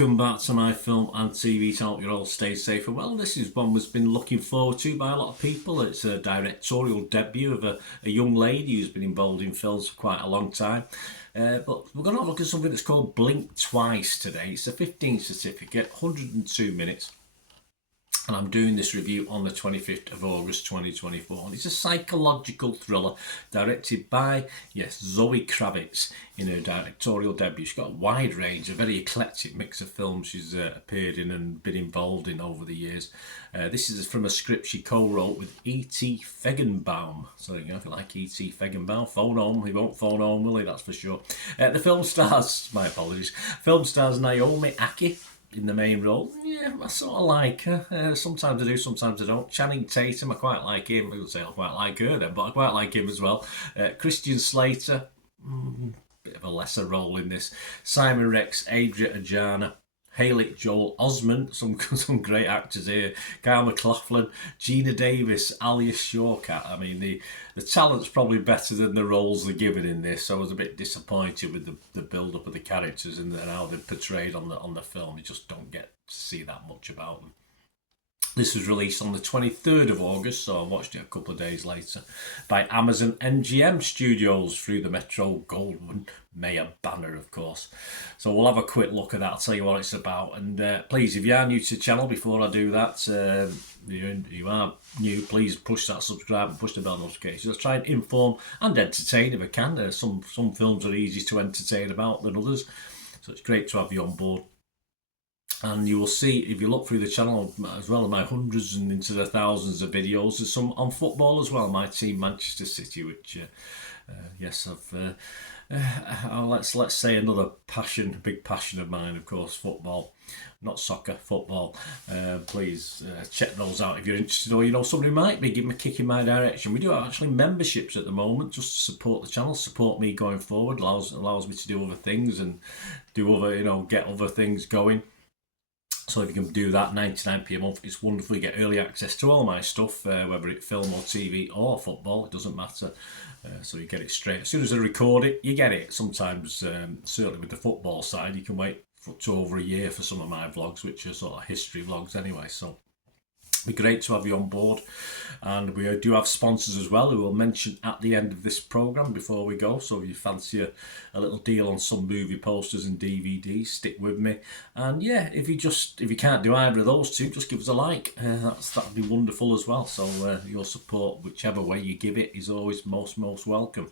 welcome back to my film and TV channel. Hope you're all stay safe and well. This is one that's been looking forward to by a lot of people. It's a directorial debut of a young lady who's been involved in films for quite a long time. But we're going to look at something that's called Blink Twice today. It's a 15 certificate, 102 minutes. And I'm doing this review on the 25th of August 2024. And it's a psychological thriller directed by, Zoe Kravitz in her directorial debut. She's got a wide range, a very eclectic mix of films she's appeared in and been involved in over the years. This is from a script she co-wrote with E.T. Feigenbaum. So, if you like E.T. Feigenbaum, phone home. He won't phone home, will he? That's for sure. The film stars, my apologies, Naomi Ackie in the main role. Yeah, I sort of like her. Sometimes I do, sometimes I don't. Channing Tatum, I quite like him. I would say I quite like her then, but I quite like him as well. Christian Slater, bit of a lesser role in this. Simon Rex, Adria Arjona, Haley Joel Osment, some great actors here. Kyle MacLachlan, Gina Davis, Alia Shawkat. I mean, the talent's probably better than the roles they're given in this. So I was a bit disappointed with the build-up of the characters and how they're portrayed on the film. You just don't get to see that much about them. This was released on the 23rd of August, so I watched it a couple of days later, by Amazon MGM Studios through the Metro Goldwyn Mayer banner, of course. So we'll have a quick look at that, I'll tell you what it's about. And please, if you are new to the channel, before I do that, you are new, please push that subscribe and push the bell notifications. I'll try and inform and entertain if I can. Some films are easy to entertain about than others, so it's great to have you on board. And you will see, if you look through the channel, as well as my hundreds and into the thousands of videos, there's some on football as well. My team, Manchester City, which, let's say another big passion of mine, of course, football. Not soccer, football. Please check those out if you're interested, or somebody might be, give them a kick in my direction. We do have actually memberships at the moment just to support the channel, support me going forward, allows me to do other things and do other, get other things going. So if you can do that, 99p a month, it's wonderful. You get early access to all my stuff, whether it's film or TV or football, it doesn't matter. So you get it straight. As soon as I record it, you get it. Sometimes, certainly with the football side, you can wait for up to over a year for some of my vlogs, which are sort of history vlogs anyway. So it'd be great to have you on board. And we do have sponsors as well, who we'll mention at the end of this programme before we go. So if you fancy a little deal on some movie posters and DVDs, stick with me. And yeah, if you can't do either of those two, just give us a like. That'd be wonderful as well. So your support, whichever way you give it, is always most welcome.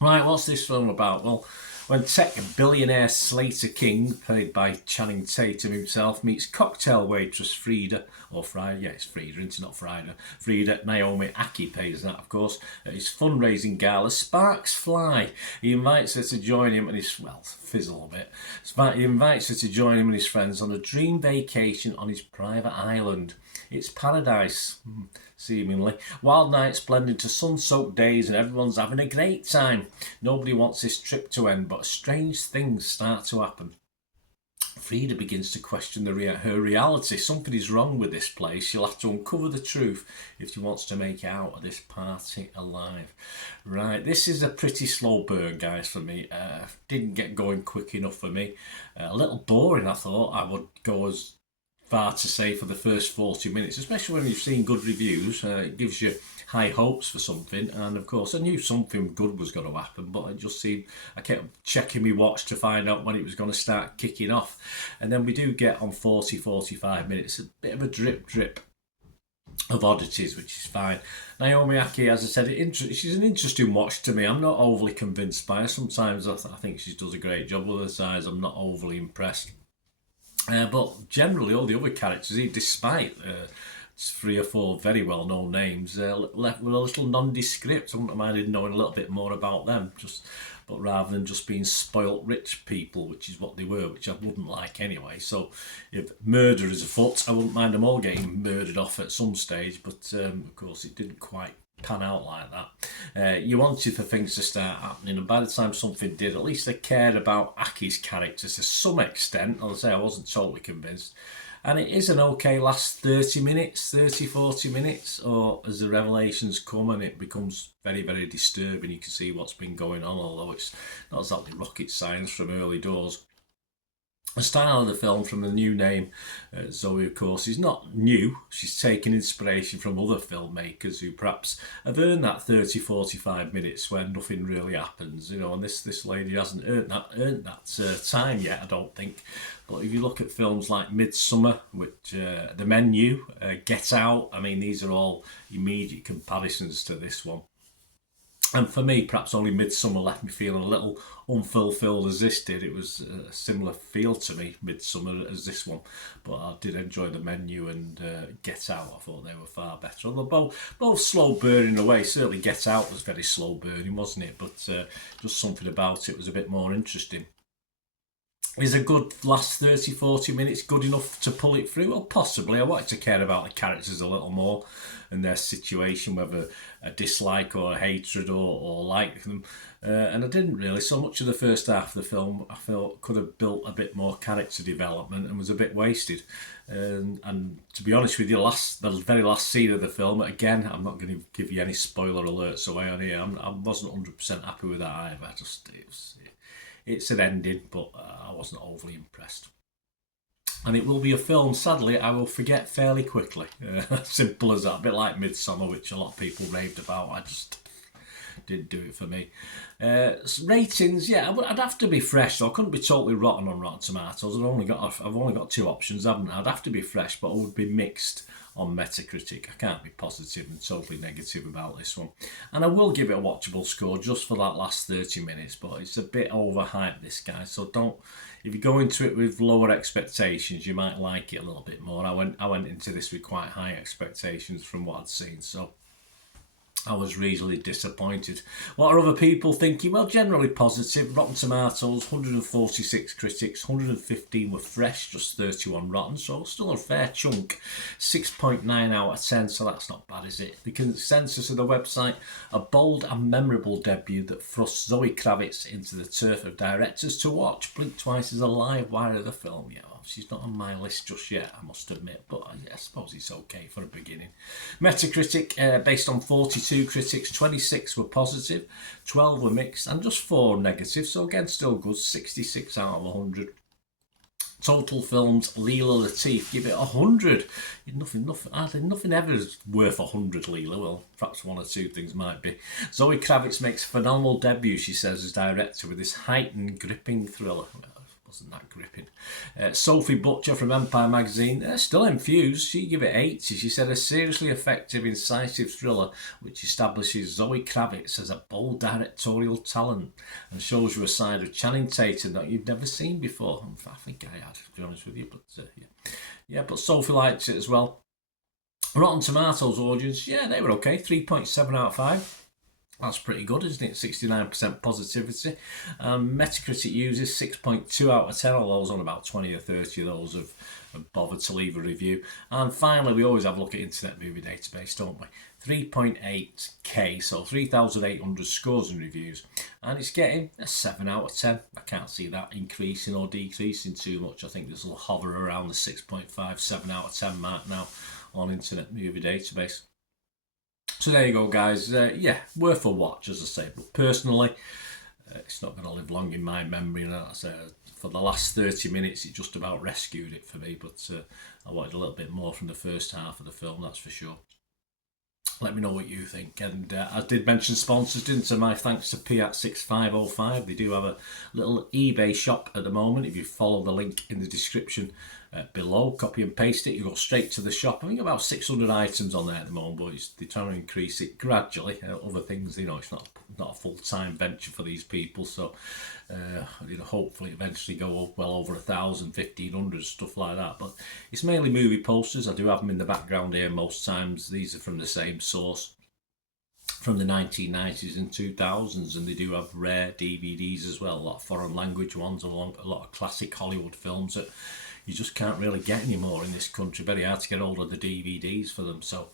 Right, what's this film about? Well, when tech billionaire Slater King, played by Channing Tatum himself, meets cocktail waitress Frida, it's Frida, it's not Frida. Frida, Naomi Ackie pays that, of course, at his fundraising gala, sparks fly. He invites her to join him and fizzle a bit. He invites her to join him and his friends on a dream vacation on his private island. It's paradise, seemingly. Wild nights blend into sun-soaked days and everyone's having a great time. Nobody wants this trip to end, but strange things start to happen. Frida begins to question her reality. Something is wrong with this place. She'll have to uncover the truth if she wants to make it out of this party alive. Right, this is a pretty slow burn, guys, for me. Didn't get going quick enough for me. A little boring, I thought. I would go as far to say for the first 40 minutes, especially when you've seen good reviews. It gives you high hopes for something, and of course I knew something good was going to happen, but it just seemed, I kept checking my watch to find out when it was going to start kicking off. And then we do get on 45 minutes a bit of a drip of oddities, which is fine. Naomi Ackie, as I said, she's an interesting watch to me. I'm not overly convinced by her. Sometimes I think she does a great job. Other times I'm not overly impressed. But generally, all the other characters, despite 3 or 4 very well-known names, left with a little nondescript. I wouldn't mind knowing a little bit more about them, but rather than just being spoilt rich people, which is what they were, which I wouldn't like anyway. So if murder is afoot, I wouldn't mind them all getting murdered off at some stage, but of course it didn't quite pan out like that. You wanted for things to start happening, and by the time something did, at least I cared about Akkie's character to some extent. I'll say I wasn't totally convinced. And it is an okay last 30 minutes, 40 minutes, or as the revelations come and it becomes very, very disturbing. You can see what's been going on, although it's not exactly rocket science from early doors. The style of the film, from the new name, Zoe, of course, is not new. She's taken inspiration from other filmmakers who perhaps have earned that 30, 45 minutes where nothing really happens, you know, and this lady hasn't earned that time yet, I don't think. But if you look at films like Midsummer, which The Menu, Get Out, I mean, these are all immediate comparisons to this one. And for me, perhaps only Midsummer left me feeling a little unfulfilled as this did. It was a similar feel to me, Midsummer, as this one. But I did enjoy The Menu and Get Out. I thought they were far better. Although both slow burning away. Certainly Get Out was very slow burning, wasn't it? But just something about it was a bit more interesting. Is a good last 30, 40 minutes good enough to pull it through? Well, possibly. I wanted to care about the characters a little more and their situation, whether a dislike or a hatred or like them. And I didn't really. So much of the first half of the film I felt could have built a bit more character development and was a bit wasted. And to be honest with you, the very last scene of the film, again, I'm not going to give you any spoiler alerts away on here. I wasn't 100% happy with that either. It's an ending, but I wasn't overly impressed. And it will be a film, sadly, I will forget fairly quickly. Simple as that. A bit like Midsummer, which a lot of people raved about. I just didn't do it for me. Ratings, yeah, I'd have to be fresh. So I couldn't be totally rotten on Rotten Tomatoes. I've only got two options, haven't I? I'd have to be fresh, but I would be mixed on Metacritic. I can't be positive and totally negative about this one. And I will give it a watchable score just for that last 30 minutes, but it's a bit overhyped, this guy. So don't, if you go into it with lower expectations, you might like it a little bit more. I went into this with quite high expectations from what I'd seen, so I was reasonably disappointed. What are other people thinking? Well, generally positive. Rotten Tomatoes, 146 critics, 115 were fresh, just 31 rotten, so still a fair chunk. 6.9 out of 10, so that's not bad, is it? The consensus of the website, a bold and memorable debut that thrusts Zoe Kravitz into the turf of directors to watch. Blink Twice is a live wire of the film, yeah. She's not on my list just yet, I must admit, but I suppose it's okay for a beginning. Metacritic, based on 42 critics, 26 were positive, 12 were mixed, and just 4 negative, so again, still good, 66 out of 100. Total films, Leela Latif, give it 100. Nothing ever is worth 100, Leela. Well, perhaps one or two things might be. Zoe Kravitz makes a phenomenal debut, she says, as director with this heightened, gripping thriller. Wasn't that gripping. Sophie Butcher from Empire magazine, still infused. She gave it 8. She said, a seriously effective, incisive thriller which establishes Zoe Kravitz as a bold directorial talent and shows you a side of Channing Tatum that you've never seen before. I think I had, to be honest with you, but yeah, but Sophie liked it as well. Rotten Tomatoes audience, yeah, they were okay, 3.7 out of 5. That's pretty good, isn't it? 69% positivity. Metacritic users 6.2 out of 10, although I was on about 20 or 30 of those have bothered to leave a review. And finally, we always have a look at Internet Movie Database, don't we? 3.8k, so 3,800 scores and reviews. And it's getting a 7 out of 10. I can't see that increasing or decreasing too much. I think this will hover around the 6.5, 7 out of 10 mark now on Internet Movie Database. So there you go, guys. Yeah, worth a watch, as I say. But personally, it's not going to live long in my memory. And for the last 30 minutes, it just about rescued it for me. But I wanted a little bit more from the first half of the film, that's for sure. Let me know what you think. And I did mention sponsors, didn't I? My thanks to Piat6505. They do have a little eBay shop at the moment. If you follow the link in the description below, copy and paste it, you go straight to the shop. I think about 600 items on there at the moment, but they're trying to increase it gradually. Other things, it's not a full-time venture for these people, so hopefully eventually go up well over 1,000, 1,500, stuff like that. But it's mainly movie posters. I do have them in the background here most times. These are from the same source, from the 1990s and 2000s, and they do have rare DVDs as well, a lot of foreign language ones, a lot of classic Hollywood films that you just can't really get anymore in this country. Very hard to get hold of the DVDs for them. So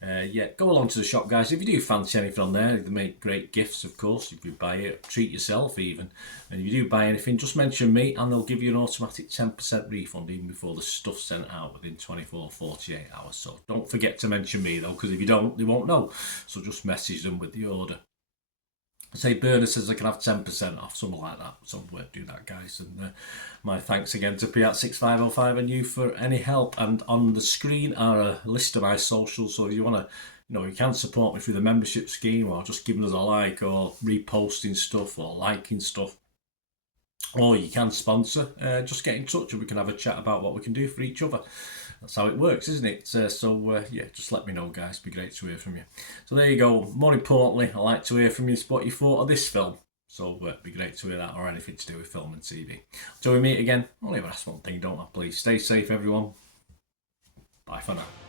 yeah, go along to the shop, guys. If you do fancy anything on there, they make great gifts, of course. If you buy it, treat yourself even. And if you do buy anything, just mention me and they'll give you an automatic 10% refund even before the stuff's sent out within 24, 48 hours. So don't forget to mention me though, because if you don't, they won't know. So just message them with the order. Say Burner says I can have 10% off, something like that. So do that, guys. And my thanks again to Piat6505 and you for any help. And on the screen are a list of my socials. So if you want to, you can support me through the membership scheme, or just giving us a like, or reposting stuff, or liking stuff. Or you can sponsor. Just get in touch and we can have a chat about what we can do for each other. That's how it works, isn't it? Yeah, just let me know, guys. It'd be great to hear from you. So there you go. More importantly, I like to hear from you what you thought of this film. So it'd be great to hear that, or anything to do with film and TV. Until we meet again, only ever ask one thing, don't I? Please stay safe, everyone. Bye for now.